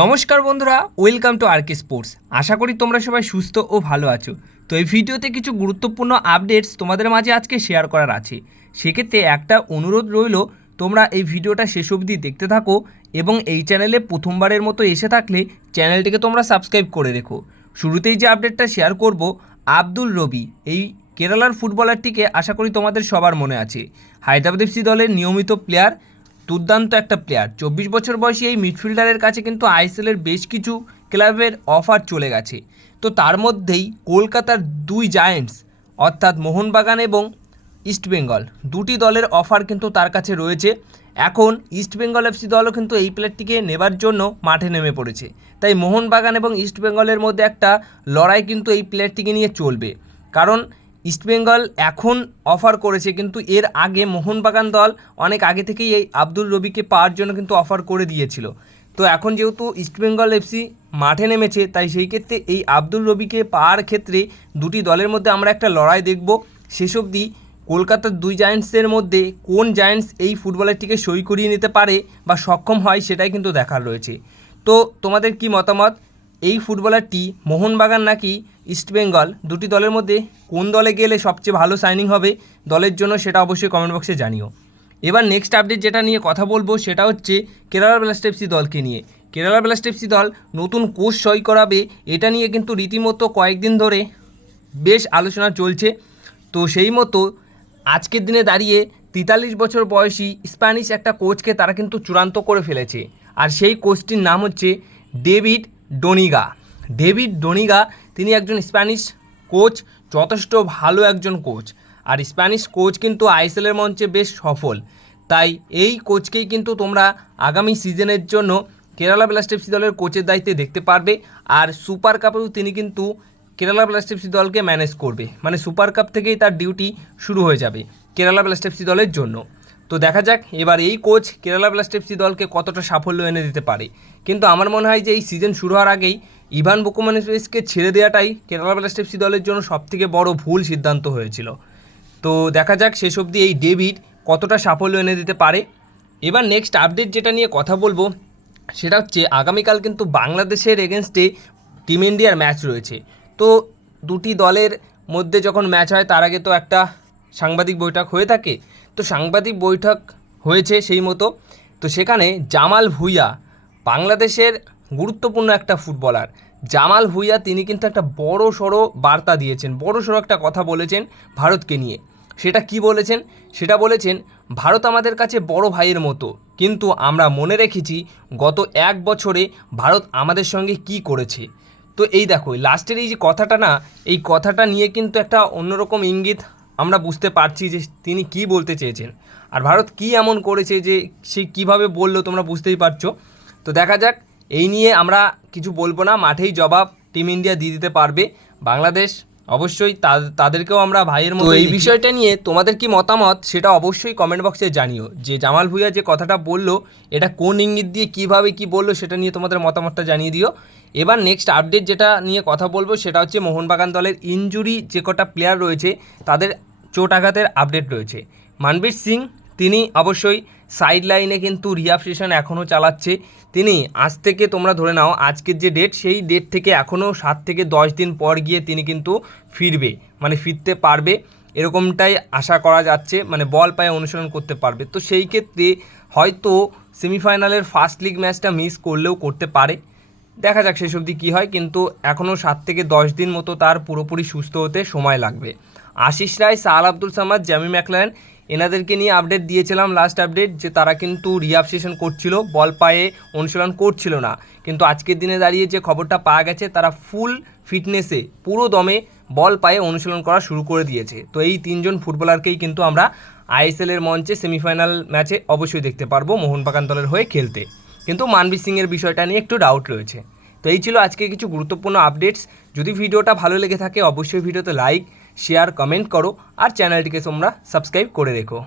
নমস্কার বন্ধুরা welcome to RK sports আশা করি তোমরা সবাই সুস্থ ও ভালো আছো। তো এই ভিডিওতে কিছু গুরুত্বপূর্ণ আপডেটস তোমাদের মাঝে আজকে শেয়ার করার আছে। সেক্ষেত্রে একটা অনুরোধ রইল, তোমরা এই ভিডিওটা শেষ অবধি দেখতে থাকো এবং এই চ্যানেলে প্রথমবারের মতো এসে থাকলে চ্যানেলটিকে তোমরা সাবস্ক্রাইব করে রেখো। শুরুতেই যে আপডেটটা শেয়ার করব, আব্দুল রবি, এই কেরালার ফুটবলারটিকে আশা করি তোমাদের সবার মনে আছে। হায়দ্রাবাদ এফসি দলের নিয়মিত প্লেয়ার দুর্দান্ত একটা প্লেয়ার চব্বিশ বছর বয়সী এই মিডফিল্ডারের কাছে কিন্তু আইএসএলের বেশ কিছু ক্লাবের অফার চলে গেছে। তো তার মধ্যেই কলকাতার দুই জায়েন্টস অর্থাৎ মোহনবাগান এবং ইস্টবেঙ্গল দুটি দলের অফার কিন্তু তার কাছে রয়েছে। এখন ইস্টবেঙ্গল এফসি দলও কিন্তু এই প্লেয়ারটিকে নেবার জন্য মাঠে নেমে পড়েছে। তাই মোহনবাগান এবং ইস্টবেঙ্গলের মধ্যে একটা লড়াই কিন্তু এই প্লেয়ারটিকে নিয়ে চলবে। কারণ ইস্টবেঙ্গল এখন অফার করেছে, কিন্তু এর আগে মোহনবাগান দল অনেক আগে থেকেই এই আব্দুল রবিকে পাওয়ার জন্য কিন্তু অফার করে দিয়েছিল। তো এখন যেহেতু ইস্টবেঙ্গল এফসি মাঠে নেমেছে, তাই সেই ক্ষেত্রে এই আব্দুল রবিকে পাওয়ার ক্ষেত্রে দুটি দলের মধ্যে আমরা একটা লড়াই দেখব। শেষ অবধি কলকাতার দুই জায়েন্টসের মধ্যে কোন জায়েন্টস এই ফুটবলারটিকে সই করিয়ে নিতে পারে বা সক্ষম হয়, সেটাই কিন্তু দেখার রয়েছে। তো তোমাদের কি মতামত? এই ফুটবলারটি মোহনবাগান নাকি ইস্টবেঙ্গল দুটি দলের মধ্যে কোন দলে গেলে সবচেয়ে ভালো সাইনিং হবে? দলের জন্য সেটা অবশ্যই কমেন্ট বক্সে জানিও। এবার নেক্সট আপডেট যেটা নিয়ে কথা বলব সেটা হচ্ছে কেরালা ব্লাস্ট এফসি দলকে নিয়ে। কেরালা ব্লাস্ট এফসি দল নতুন কোচ সই করাবে, এটা নিয়ে কিন্তু রীতিমতো কয়েকদিন ধরে বেশ আলোচনা চলছে। তো সেই মতো আজকের দিনে দাঁড়িয়ে তেতাল্লিশ বছর বয়সী স্প্যানিশ একটা কোচকে তারা কিন্তু চূড়ান্ত করে ফেলেছে। আর সেই কোচটির নাম হচ্ছে ডেভিড ডোনিগা। ডেভিড ডোনিগা তিনি একজন স্প্যানিশ কোচ, যথেষ্ট ভালো একজন কোচ। আর স্প্যানিশ কোচ কিন্তু আইএসএলের মঞ্চে বেশ সফল। তাই এই কোচকেই কিন্তু তোমরা আগামী সিজনের জন্য কেরালা ব্লাস্ট এফসি দলের কোচের দায়িত্বে দেখতে পারবে। আর সুপার কাপেও তিনি কিন্তু কেরালা ব্লাস্ট এফসি দলকে ম্যানেজ করবে। মানে সুপার কাপ থেকেই তার ডিউটি শুরু হয়ে যাবে কেরালা ব্লাস্ট এফসি দলের জন্য। তো দেখা যাক, এবার এই কোচ কেরালা ব্লাস্ট এফসি দলকে কতটা সাফল্য এনে দিতে পারে। কিন্তু আমার মনে হয় যে এই সিজন শুরু হওয়ার আগেই ইভান বুকোমানিসকে ছেড়ে দেওয়াটাই কেরালা ব্লাস্ট এফসি দলের জন্য সবথেকে বড় ভুল সিদ্ধান্ত হয়েছিল। তো দেখা যাক, শেষ অবধি এই ডেভিড কতটা সাফল্য এনে দিতে পারে। এবার নেক্সট আপডেট যেটা নিয়ে কথা বলব, সেটা হচ্ছে আগামীকাল কিন্তু বাংলাদেশের এগেনস্টে টিম ইন্ডিয়ার ম্যাচ রয়েছে। তো দুটি দলের মধ্যে যখন ম্যাচ হয়, তার আগে তো একটা সাংবাদিক বৈঠক হয়ে থাকে। তো সাংবাদিক বৈঠক হয়েছে সেই মতো। তো সেখানে জামাল ভুইয়া বাংলাদেশের গুরুত্বপূর্ণ একটা ফুটবলার। জামাল ভুইয়া তিনি কিন্তু একটা বড় সড়ো বার্তা দিয়েছেন, বড় সড়ো একটা কথা বলেছেন ভারতকে নিয়ে। সেটা কি বলেছেন? সেটা বলেছেন, ভারত আমাদের কাছে বড় ভাইয়ের মতো। কিন্তু আমরা মনে রেখেছি গত এক বছরে ভারত আমাদের সঙ্গে কি করেছে। তো এই দেখো, লাস্টের এই যে কথাটা না, এই কথাটা নিয়ে কিন্তু একটা অন্যরকম ইঙ্গিত আমরা বুঝতে পারছি যে তিনি কি বলতে চেয়েছেন। আর ভারত কি এমন করেছে যে সে কীভাবে বলল তোমরা বুঝতেই পারছ। তো দেখা যাক, এই নিয়ে আমরা কিছু বলব না, মাঠেই জবাব টিম ইন্ডিয়া দিয়ে দিতে পারবে। বাংলাদেশ অবশ্যই তাদেরকেও আমরা ভাইয়ের মতো এই বিষয়টা নিয়ে তোমাদের কি মতামত সেটা অবশ্যই কমেন্ট বক্সে জানিও। যে জামাল ভুইয়া যে কথাটা বলল এটা কোন ইঙ্গিত দিয়ে কীভাবে কি বলল সেটা নিয়ে তোমাদের মতামতটা জানিয়ে দিও। এবার নেক্সট আপডেট যেটা নিয়ে কথা বলব সেটা হচ্ছে মোহনবাগান দলের ইনজুরি যে কটা প্লেয়ার রয়েছে তাদের চোট আঘাতের আপডেট রয়েছে। মানবীর সিং তিনি অবশ্যই সাইড লাইনে কিন্তু সেশন এখনও চালাচ্ছে। তিনি, আজ থেকে তোমরা ধরে নাও, আজকের যে ডেট, সেই ডেট থেকে এখনও সাত থেকে দশ দিন পর গিয়ে তিনি কিন্তু ফিরবে মানে ফিরতে পারবে। এরকমটাই আশা করা যাচ্ছে মানে বল পায়ে অনুসরণ করতে পারবে। তো সেই ক্ষেত্রে হয়তো সেমিফাইনালের ফার্স্ট লিগ ম্যাচটা মিস করলেও করতে পারে। দেখা যাক শেষ অবধি কী হয়, কিন্তু এখনও সাত থেকে দশ দিন মতো তার পুরোপুরি সুস্থ হতে সময় লাগবে। আশিস রায় সাল আব্দুল সামাদ, জ্যামি ম্যাকলায়ন এনাদেরকে নিয়ে আপডেট দিয়েছিলাম লাস্ট আপডেট যে তারা কিন্তু রিহাবসেশন করছিল, বল পায়ে অনুশীলন করছিল না। কিন্তু আজকের দিনে দাঁড়িয়ে যে খবরটা পাওয়া গেছে, তারা ফুল ফিটনেসে পুরো দমে বল পায়ে অনুশীলন করা শুরু করে দিয়েছে। তো এই তিনজন ফুটবলারকেই কিন্তু আমরা আইএসএলের মঞ্চে সেমিফাইনাল ম্যাচে অবশ্যই দেখতে পারব, মোহনবাগান দলের হয়ে খেলতে। কিন্তু মানবীর সিংয়ের বিষয়টা নিয়ে একটু ডাউট রয়েছে। তো এই ছিল আজকে কিছু গুরুত্বপূর্ণ আপডেটস যদি ভিডিওটা ভালো লেগে থাকে, অবশ্যই ভিডিওতে লাইক শেয়ার কমেন্ট করো আর চ্যানেলটিকে তোমরা সাবস্ক্রাইব করে রেখো।